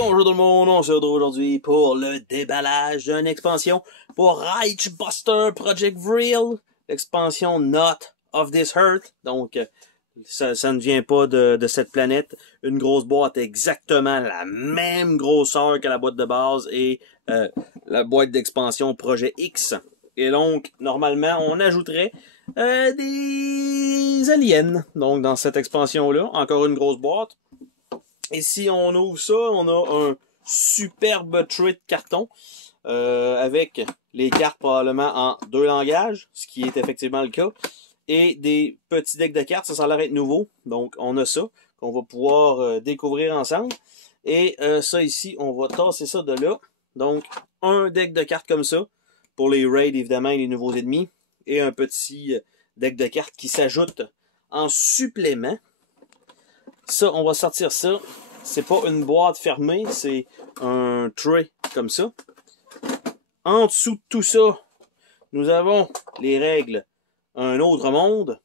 Bonjour tout le monde, on se retrouve aujourd'hui pour le déballage d'une expansion pour Reichbuster Project Vril, l'expansion Not of this Earth, donc ça ne vient pas de cette planète. Une grosse boîte exactement la même grosseur que la boîte de base et la boîte d'expansion Projet X. Et donc, normalement, on ajouterait des aliens donc dans cette expansion-là. Encore une grosse boîte. Et si on ouvre ça, on a un superbe tray de carton avec les cartes probablement en 2 langages, ce qui est effectivement le cas, et des petits decks de cartes, ça a l'air être nouveau, donc on a ça, qu'on va pouvoir découvrir ensemble. Et ça ici, on va tasser ça de là, donc un deck de cartes comme ça, pour les raids évidemment et les nouveaux ennemis, et un petit deck de cartes qui s'ajoute en supplément. Ça, on va sortir ça. C'est pas une boîte fermée, c'est un tray comme ça. En dessous de tout ça, nous avons les règles Un autre monde.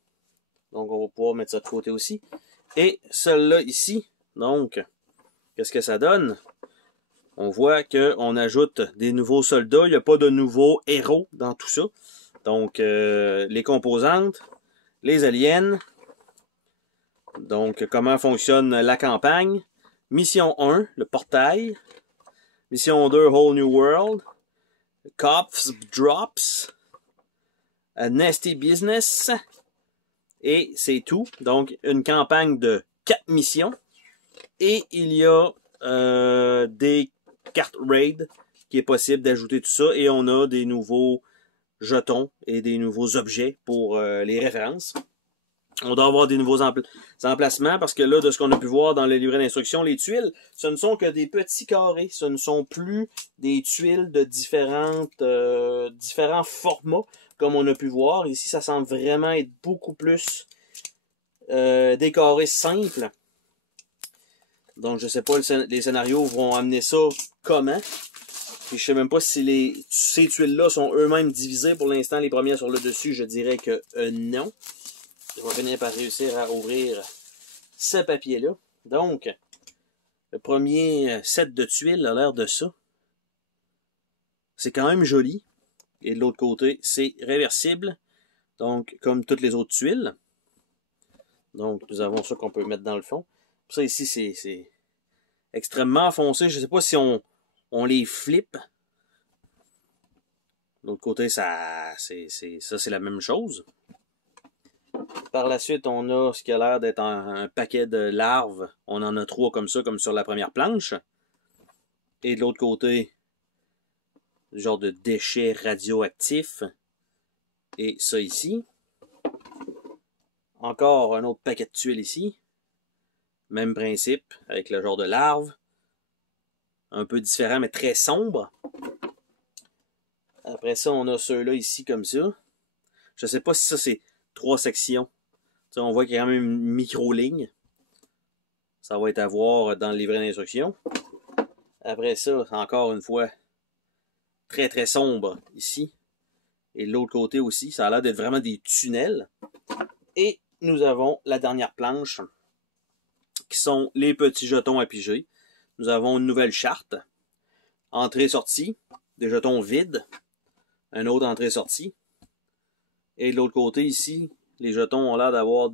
Donc, on va pouvoir mettre ça de côté aussi. Et celle-là ici, donc, qu'est-ce que ça donne? On voit qu'on ajoute des nouveaux soldats. Il n'y a pas de nouveaux héros dans tout ça. Donc, les composantes, les aliens. Donc, comment fonctionne la campagne. Mission 1, le portail. Mission 2, Whole New World. Cops, Drops. A Nasty Business. Et c'est tout. Donc, une campagne de 4 missions. Et il y a des cartes raid qui est possible d'ajouter tout ça. Et on a des nouveaux jetons et des nouveaux objets pour les références. On doit avoir des nouveaux emplacements parce que là, de ce qu'on a pu voir dans le livret d'instruction, les tuiles, ce ne sont que des petits carrés. Ce ne sont plus des tuiles de différents formats comme on a pu voir. Ici, ça semble vraiment être beaucoup plus des carrés simples. Donc, je ne sais pas les scénarios vont amener ça comment. Puis, je ne sais même pas si ces tuiles-là sont eux-mêmes divisées. Pour l'instant, les premières sur le dessus, je dirais que non. Je vais finir par réussir à ouvrir ce papier-là. Donc, le premier set de tuiles a l'air de ça. C'est quand même joli. Et de l'autre côté, c'est réversible. Donc, comme toutes les autres tuiles. Donc, nous avons ça qu'on peut mettre dans le fond. Ça ici, c'est extrêmement foncé. Je ne sais pas si on les flippe. De l'autre côté, ça c'est la même chose. Par la suite, on a ce qui a l'air d'être un paquet de larves. On en a 3 comme ça, comme sur la première planche. Et de l'autre côté, genre de déchets radioactifs. Et ça ici. Encore un autre paquet de tuiles ici. Même principe, avec le genre de larves. Un peu différent, mais très sombre. Après ça, on a ceux-là ici, comme ça. Je ne sais pas si ça, c'est 3 sections. T'sais, on voit qu'il y a quand même une micro-ligne. Ça va être à voir dans le livret d'instruction. Après ça, encore une fois, très très sombre ici. Et de l'autre côté aussi, ça a l'air d'être vraiment des tunnels. Et nous avons la dernière planche, qui sont les petits jetons à piger. Nous avons une nouvelle charte. Entrée-sortie, des jetons vides. Un autre entrée-sortie. Et de l'autre côté ici, les jetons ont l'air d'avoir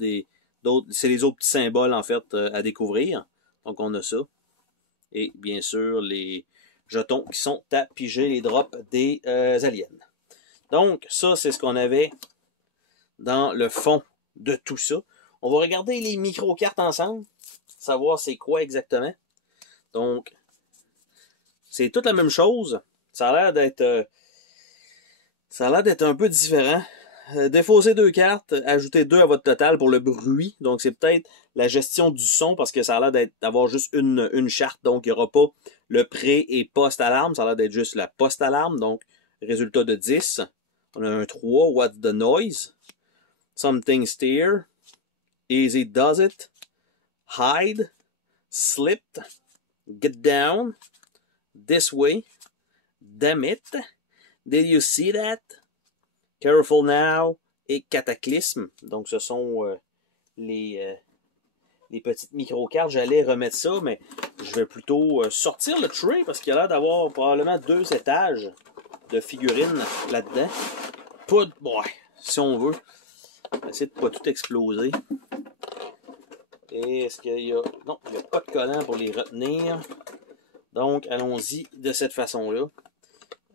c'est les autres petits symboles en fait à découvrir. Donc on a ça. Et bien sûr les jetons qui sont à piger, les drops des aliens. Donc ça c'est ce qu'on avait dans le fond de tout ça. On va regarder les micro-cartes ensemble. Savoir c'est quoi exactement. Donc c'est toute la même chose. Ça a l'air d'être un peu différent. Défausser 2 cartes, ajouter 2 à votre total pour le bruit. Donc, c'est peut-être la gestion du son parce que ça a l'air d'avoir juste une charte. Donc, il n'y aura pas le pré et post-alarme. Ça a l'air d'être juste la post-alarme. Donc, résultat de 10. On a un 3. What's the noise? Something steer. Easy does it. Hide. Slipped. Get down. This way. Damn it. Did you see that? Careful Now et Cataclysme. Donc, ce sont les des petites micro-cartes. J'allais remettre ça, mais je vais plutôt sortir le tray parce qu'il a l'air d'avoir probablement 2 étages de figurines là-dedans. Pas de... Ouais, si on veut. On va essayer de pas tout exploser. Et est-ce qu'il y a... Non, il n'y a pas de collant pour les retenir. Donc, allons-y de cette façon-là.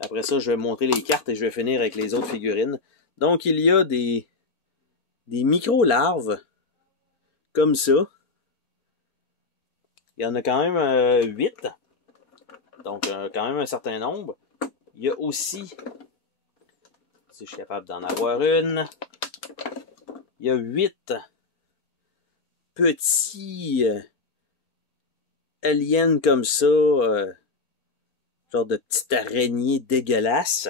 Après ça, je vais montrer les cartes et je vais finir avec les autres figurines. Donc, il y a des micro-larves comme ça. Il y en a quand même 8. Donc, quand même un certain nombre. Il y a aussi, si je suis capable d'en avoir une, il y a 8 petits aliens comme ça, genre de petites araignées dégueulasses,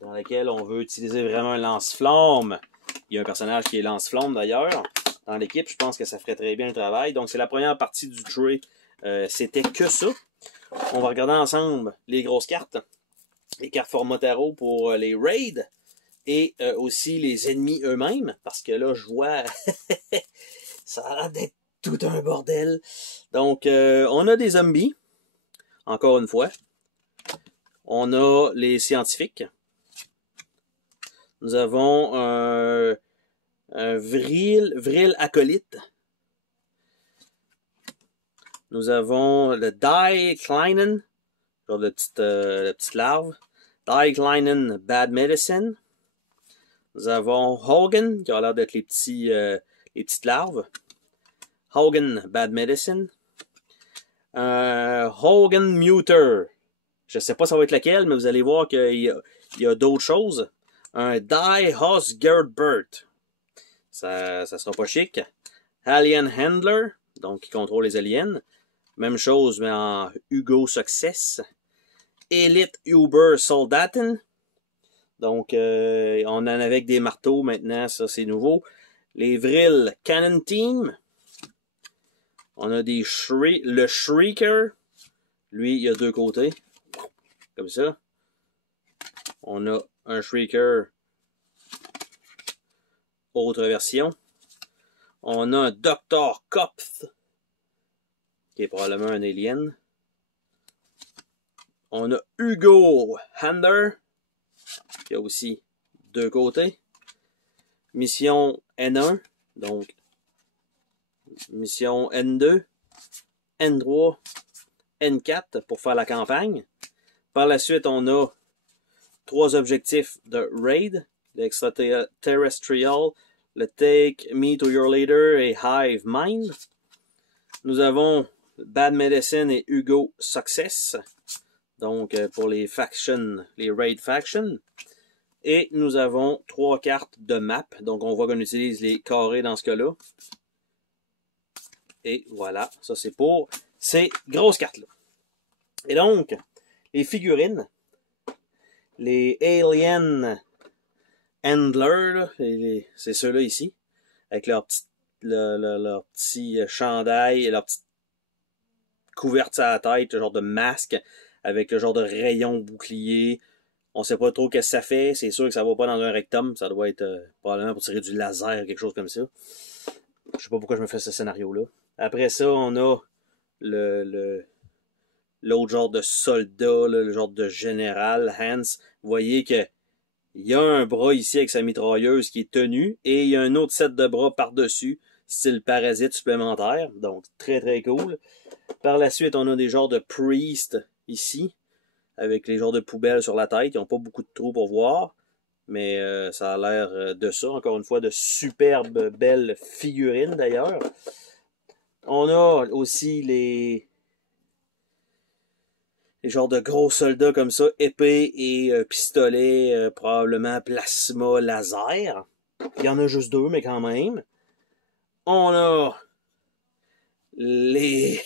dans lesquelles on veut utiliser vraiment un lance-flamme. Il y a un personnage qui est lance-flamme d'ailleurs dans l'équipe. Je pense que ça ferait très bien le travail. Donc, c'est la première partie du tray. C'était que ça. On va regarder ensemble les grosses cartes. Les cartes format tarot pour les raids. Et aussi les ennemis eux-mêmes. Parce que là, je vois... ça a l'air d'être tout un bordel. Donc, on a des zombies. Encore une fois. On a les scientifiques. Nous avons un vril acolyte. Nous avons le Dikleinen, genre de petite larve. Dikleinen Bad Medicine. Nous avons Hogan, qui a l'air d'être les petites larves. Hogan Bad Medicine. Hogan Muter. Je ne sais pas ça va être lequel, mais vous allez voir qu'il y a d'autres choses. Un Die Hosgerbert. Ça sera pas chic. Alien Handler, donc qui contrôle les aliens. Même chose, mais en Hugo Success. Elite Uber Soldaten. Donc, on en a avec des marteaux maintenant, ça c'est nouveau. Les Vril Cannon Team. On a le Shrieker. Lui, il y a 2 côtés. Comme ça. On a un Shrieker. Autre version. On a un Dr. Kopf. Qui est probablement un alien. On a Hugo Hander. Qui a aussi 2 côtés. Mission N1. Donc, mission N2. N3. N4 pour faire la campagne. Par la suite, on a 3 objectifs de raid. L'extraterrestrial, le Take Me to Your Leader et Hive Mind. Nous avons Bad Medicine et Hugo Success. Donc, pour les factions, les raid factions. Et nous avons 3 cartes de map. Donc, on voit qu'on utilise les carrés dans ce cas-là. Et voilà, ça c'est pour ces grosses cartes-là. Et donc, les figurines, les Alien Handler, c'est ceux-là ici, avec leur petit chandail et leur petite couverture à la tête, le genre de masque, avec le genre de rayon bouclier. On sait pas trop qu'est-ce que ça fait. C'est sûr que ça va pas dans un rectum. Ça doit être probablement pour tirer du laser, quelque chose comme ça. Je sais pas pourquoi je me fais ce scénario-là. Après ça, on a l'autre genre de soldat, le genre de général, Hans. Vous voyez que il y a un bras ici avec sa mitrailleuse qui est tenu et il y a un autre set de bras par-dessus, style parasite supplémentaire. Donc, très très cool. Par la suite, on a des genres de priest ici, avec les genres de poubelles sur la tête. Ils n'ont pas beaucoup de trous pour voir, mais ça a l'air de ça. Encore une fois, de superbes, belles figurines d'ailleurs. On a aussi les genres de gros soldats comme ça, épée et pistolet, probablement plasma laser. Il y en a juste 2, mais quand même. On a les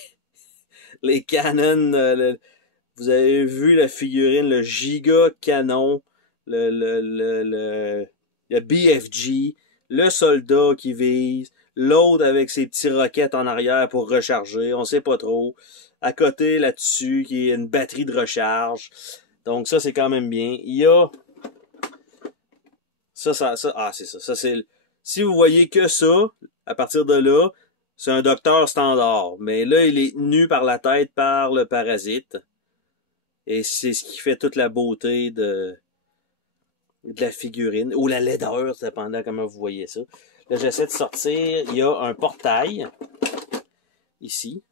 canons. Vous avez vu la figurine, le giga canon, le BFG, le soldat qui vise, l'autre avec ses petits roquettes en arrière pour recharger, on sait pas trop. À côté, là-dessus, qui est une batterie de recharge. Donc ça, c'est quand même bien. Il y a... c'est ça. Ça, c'est... Si vous voyez que ça, à partir de là, C'est un docteur standard. Mais là, il est tenu par la tête par le parasite. Et c'est ce qui fait toute la beauté de la figurine. Ou la laideur, dépendant comment vous voyez ça. Là, j'essaie de sortir. Il y a un portail. Ici.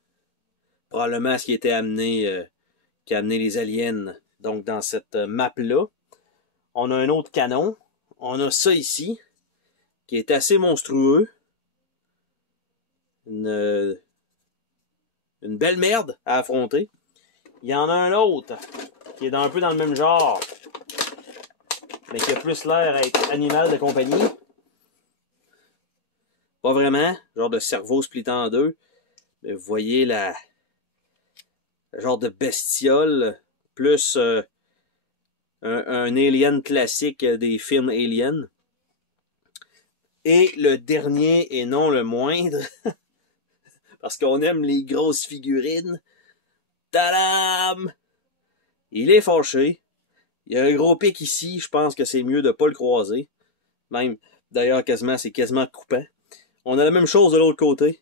Probablement ce qui était amené, qui a amené les aliens. Donc, dans cette map-là. On a un autre canon. On a ça ici. Qui est assez monstrueux. Une belle merde à affronter. Il y en a un autre qui est un peu dans le même genre, mais qui a plus l'air d'être animal de compagnie. Pas vraiment, genre de cerveau splitté en deux. Mais vous voyez le genre de bestiole, plus un alien classique des films Alien. Et le dernier, et non le moindre, parce qu'on aime les grosses figurines. Tadam! Il est fâché. Il y a un gros pic ici. Je pense que c'est mieux de ne pas le croiser. Même, d'ailleurs, c'est quasiment coupant. On a la même chose de l'autre côté.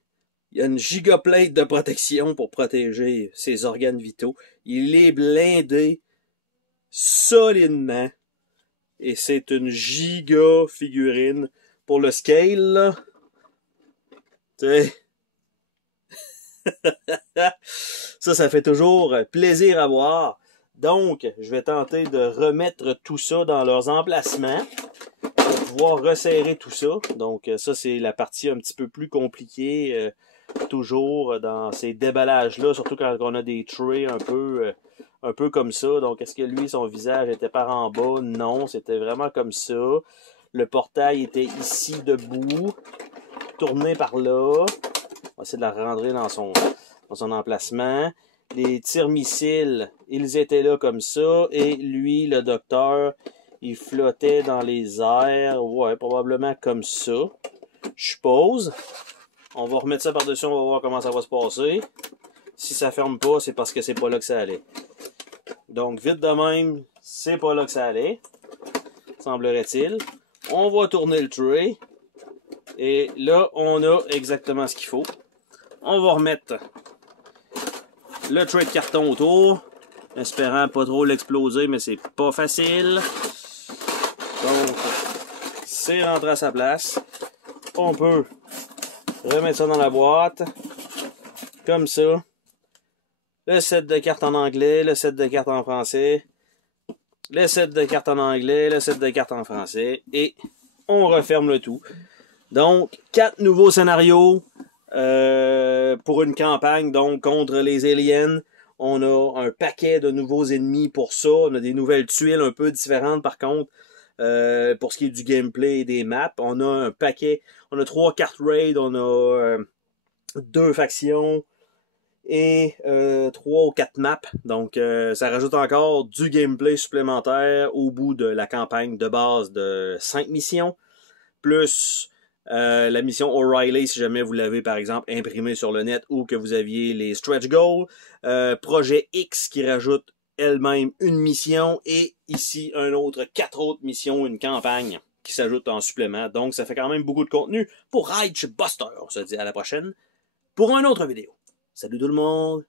Il y a une gigaplate de protection pour protéger ses organes vitaux. Il est blindé solidement. Et c'est une giga figurine. Pour le scale, là. Tu sais. Ça fait toujours plaisir à voir. Donc, je vais tenter de remettre tout ça dans leurs emplacements pour pouvoir resserrer tout ça. Donc, ça, c'est la partie un petit peu plus compliquée, toujours dans ces déballages-là, surtout quand on a des trays un peu comme ça. Donc, est-ce que lui, son visage était par en bas? Non, c'était vraiment comme ça. Le portail était ici debout, tourné par là. On va essayer de la rentrer dans son emplacement. Les tirs-missiles, ils étaient là comme ça. Et lui, le docteur, il flottait dans les airs. Ouais, probablement comme ça. Je suppose. On va remettre ça par-dessus, on va voir comment ça va se passer. Si ça ferme pas, c'est parce que c'est pas là que ça allait. Donc, vite de même, c'est pas là que ça allait. Semblerait-il. On va tourner le tray. Et là, on a exactement ce qu'il faut. On va remettre le tray de carton autour, espérant pas trop l'exploser, mais c'est pas facile. Donc, c'est rentré à sa place. On peut remettre ça dans la boîte, comme ça. Le set de cartes en anglais, le set de cartes en français, le set de cartes en anglais, le set de cartes en français, et on referme le tout. Donc, 4 nouveaux scénarios. Pour une campagne donc contre les aliens. On a un paquet de nouveaux ennemis pour ça. On a des nouvelles tuiles un peu différentes par contre pour ce qui est du gameplay et des maps. On a un paquet, on a 3 cartes raid, on a 2 factions et 3 ou 4 maps. Donc ça rajoute encore du gameplay supplémentaire au bout de la campagne de base de 5 missions. Plus la mission O'Reilly, si jamais vous l'avez par exemple imprimé sur le net ou que vous aviez les stretch goals. Projet X qui rajoute elle-même une mission et ici un autre 4 autres missions, une campagne qui s'ajoute en supplément. Donc ça fait quand même beaucoup de contenu pour Rage Buster. On se dit à la prochaine pour une autre vidéo. Salut tout le monde!